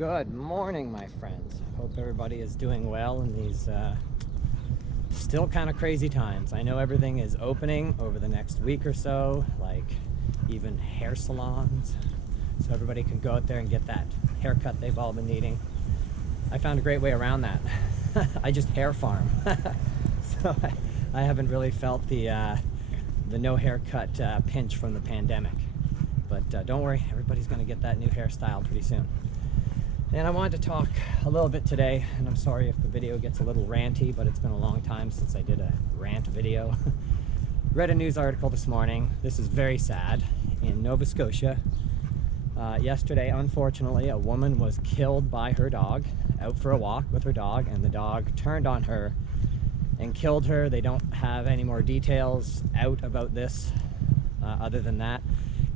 Good morning, my friends. Hope everybody is doing well in these still kind of crazy times. I know everything is opening over the next week or so, like even hair salons, so everybody can go out there and get that haircut they've all been needing. I found a great way around that. I just hair farm. So I haven't really felt the no haircut pinch from the pandemic. But don't worry, everybody's going to get that new hairstyle pretty soon. And I wanted to talk a little bit today, and I'm sorry if the video gets a little ranty, but it's been a long time since I did a rant video. Read a news article this morning. This is very sad. In Nova Scotia, yesterday, unfortunately, a woman was killed by her dog, out for a walk with her dog, and the dog turned on her and killed her. They don't have any more details out about this other than that.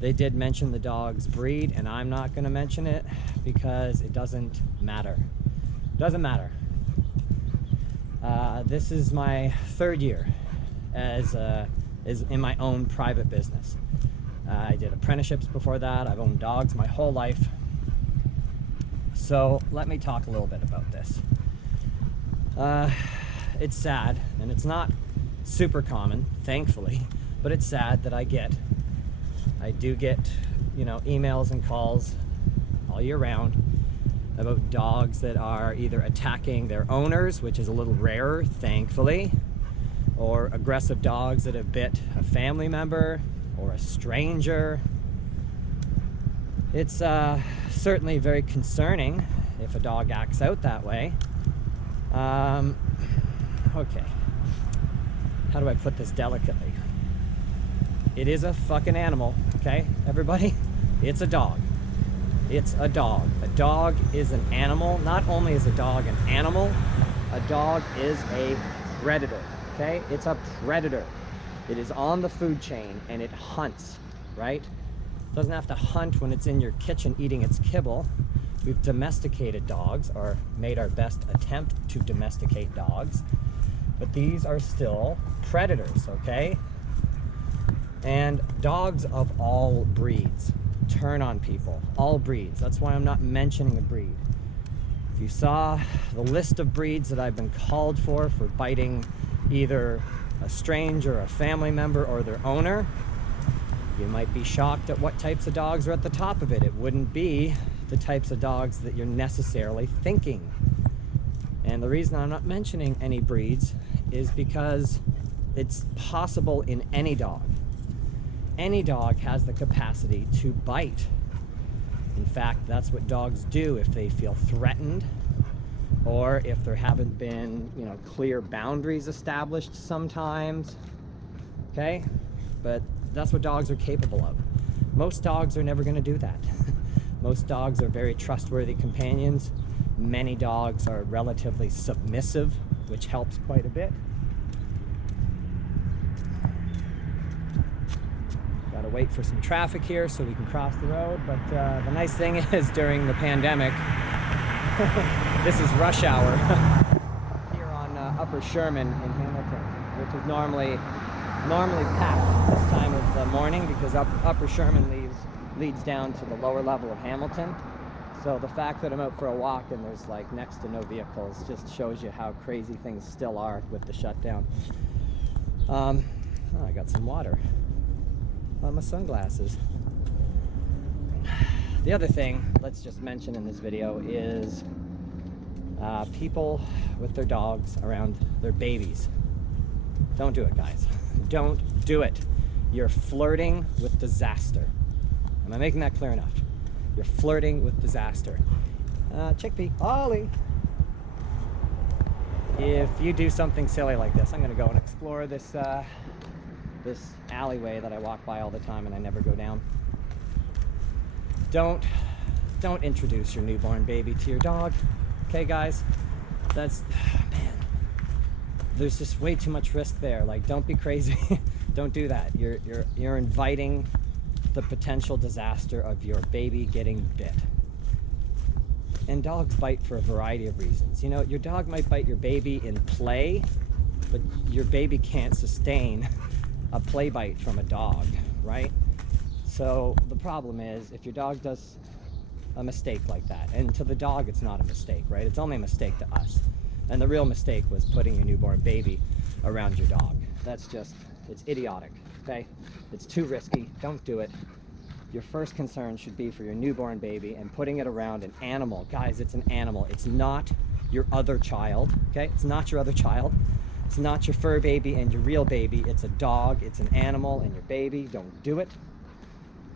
They did mention the dog's breed, and I'm not going to mention it because it doesn't matter. Doesn't matter. This is my third year as in my own private business. I did apprenticeships before that. I've owned dogs my whole life. So let me talk a little bit about this. It's sad, and it's not super common, thankfully, but it's sad that I do get, emails and calls all year round about dogs that are either attacking their owners, which is a little rarer, thankfully, or aggressive dogs that have bit a family member or a stranger. It's certainly very concerning if a dog acts out that way. Okay, how do I put this delicately? It is a fucking animal, okay, everybody? It's a dog. It's a dog. A dog is an animal. Not only is a dog an animal, a dog is a predator, okay? It's a predator. It is on the food chain, and it hunts, right? It doesn't have to hunt when it's in your kitchen eating its kibble. We've domesticated dogs, or made our best attempt to domesticate dogs, but these are still predators, okay? And dogs of all breeds turn on people, all breeds. That's why I'm not mentioning a breed. If you saw the list of breeds that I've been called for biting either a stranger, a family member, or their owner, you might be shocked at what types of dogs are at the top of it. It wouldn't be the types of dogs that you're necessarily thinking. And the reason I'm not mentioning any breeds is because it's possible in any dog. Any dog has the capacity to bite. In fact, that's what dogs do if they feel threatened, or if there haven't been, clear boundaries established sometimes, okay? But that's what dogs are capable of. Most dogs are never going to do that. Most dogs are very trustworthy companions. Many dogs are relatively submissive, which helps quite a bit. Gotta wait for some traffic here so we can cross the road, but the nice thing is during the pandemic, this is rush hour here on Upper Sherman in Hamilton, which is normally packed this time of the morning because Upper Sherman leads down to the lower level of Hamilton. So the fact that I'm out for a walk and there's like next to no vehicles just shows you how crazy things still are with the shutdown. Oh, I got some water on my sunglasses. The other thing, let's just mention in this video, is people with their dogs around their babies. Don't do it, guys. Don't do it. You're flirting with disaster. Am I making that clear enough? You're flirting with disaster. Chickpea, Ollie. If you do something silly like this, I'm gonna go and explore this this alleyway that I walk by all the time and I never go down. Don't introduce your newborn baby to your dog, okay, guys? Man, there's just way too much risk there. Like, don't be crazy. Don't do that. You're inviting the potential disaster of your baby getting bit. And dogs bite for a variety of reasons. Your dog might bite your baby in play, but your baby can't sustain a play bite from a dog, right? So the problem is, if your dog does a mistake like that. And to the dog, it's not a mistake, right? It's only a mistake to us. And the real mistake was putting your newborn baby around your dog. That's just, it's idiotic, okay? It's too risky. Don't do it. Your first concern should be for your newborn baby, and putting it around an animal. Guys, it's an animal. It's not your other child, okay? It's not your other child. It's not your fur baby and your real baby. It's a dog, it's an animal and your baby. Don't do it,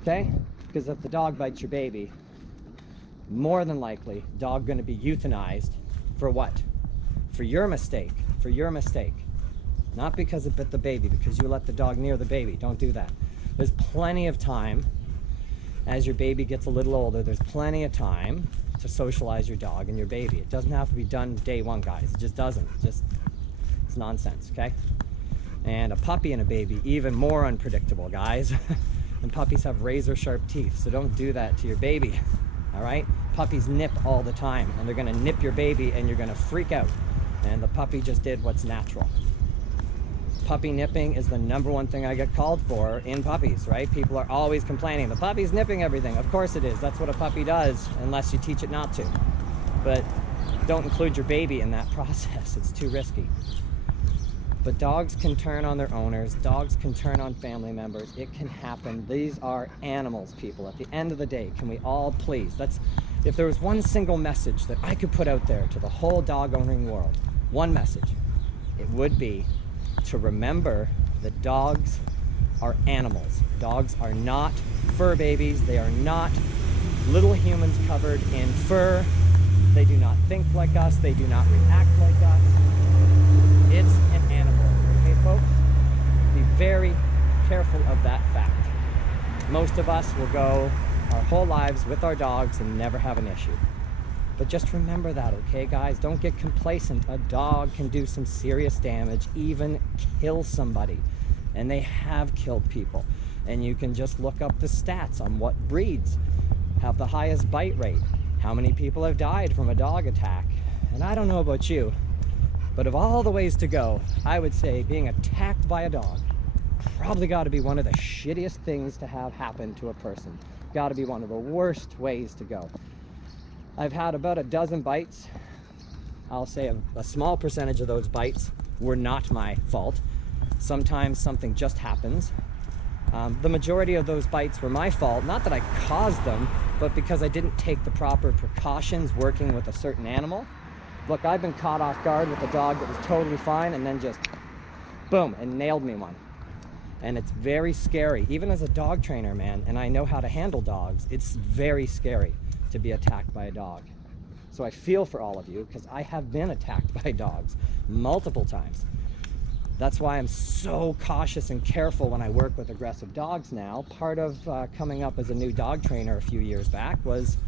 okay? Because if the dog bites your baby, more than likely, dog gonna be euthanized for what? For your mistake, for your mistake. Not because it bit the baby, because you let the dog near the baby. Don't do that. There's plenty of time, as your baby gets a little older, there's plenty of time to socialize your dog and your baby. It doesn't have to be done day one, guys. It just doesn't. It's nonsense, okay? And a puppy and a baby, even more unpredictable, guys. And puppies have razor sharp teeth, so don't do that to your baby, all right? Puppies nip all the time, and they're gonna nip your baby and you're gonna freak out. And the puppy just did what's natural. Puppy nipping is the #1 thing I get called for in puppies, right? People are always complaining, the puppy's nipping everything. Of course it is. That's what a puppy does, unless you teach it not to. But don't include your baby in that process. It's too risky. But dogs can turn on their owners. Dogs can turn on family members. It can happen. These are animals, people. At the end of the day, can we all please? If there was one single message that I could put out there to the whole dog owning world, one message, it would be to remember that dogs are animals. Dogs are not fur babies. They are not little humans covered in fur. They do not think like us. They do not react like us. It's an animal, okay, folks? Be very careful of that fact. Most of us will go our whole lives with our dogs and never have an issue. But just remember that, okay, guys? Don't get complacent. A dog can do some serious damage, even kill somebody. And they have killed people. And you can just look up the stats on what breeds have the highest bite rate. How many people have died from a dog attack? And I don't know about you, but of all the ways to go, I would say being attacked by a dog probably got to be one of the shittiest things to have happen to a person. Got to be one of the worst ways to go. I've had about a dozen bites. I'll say a small percentage of those bites were not my fault. Sometimes something just happens. The majority of those bites were my fault, not that I caused them, but because I didn't take the proper precautions working with a certain animal. Look, I've been caught off guard with a dog that was totally fine and then just boom, and nailed me one. And it's very scary, even as a dog trainer, man, and I know how to handle dogs. It's very scary to be attacked by a dog. So I feel for all of you, because I have been attacked by dogs multiple times. That's why I'm so cautious and careful when I work with aggressive dogs now. Part of coming up as a new dog trainer a few years back was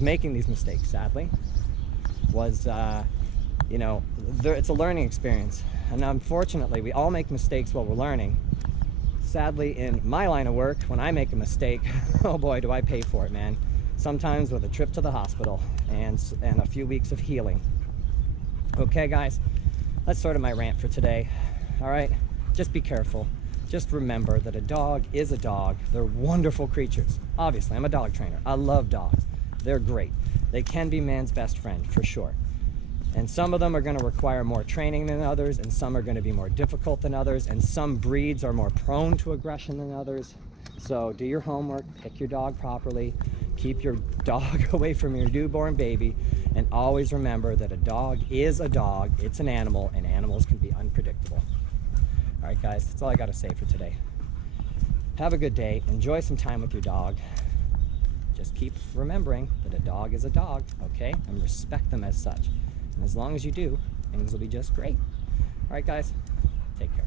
making these mistakes, sadly. It's a learning experience. And unfortunately, we all make mistakes while we're learning. Sadly, in my line of work, when I make a mistake, oh boy, do I pay for it, man. Sometimes with a trip to the hospital and a few weeks of healing. Okay, guys, that's sort of my rant for today. All right, just be careful. Just remember that a dog is a dog. They're wonderful creatures. Obviously, I'm a dog trainer. I love dogs. They're great. They can be man's best friend, for sure. And some of them are going to require more training than others, and some are going to be more difficult than others, and some breeds are more prone to aggression than others. So do your homework, pick your dog properly, keep your dog away from your newborn baby, and always remember that a dog is a dog. It's an animal, and animals can be unpredictable. All right, guys, that's all I got to say for today. Have a good day. Enjoy some time with your dog. Just keep remembering that a dog is a dog, okay? And respect them as such. And as long as you do, things will be just great. All right, guys, take care.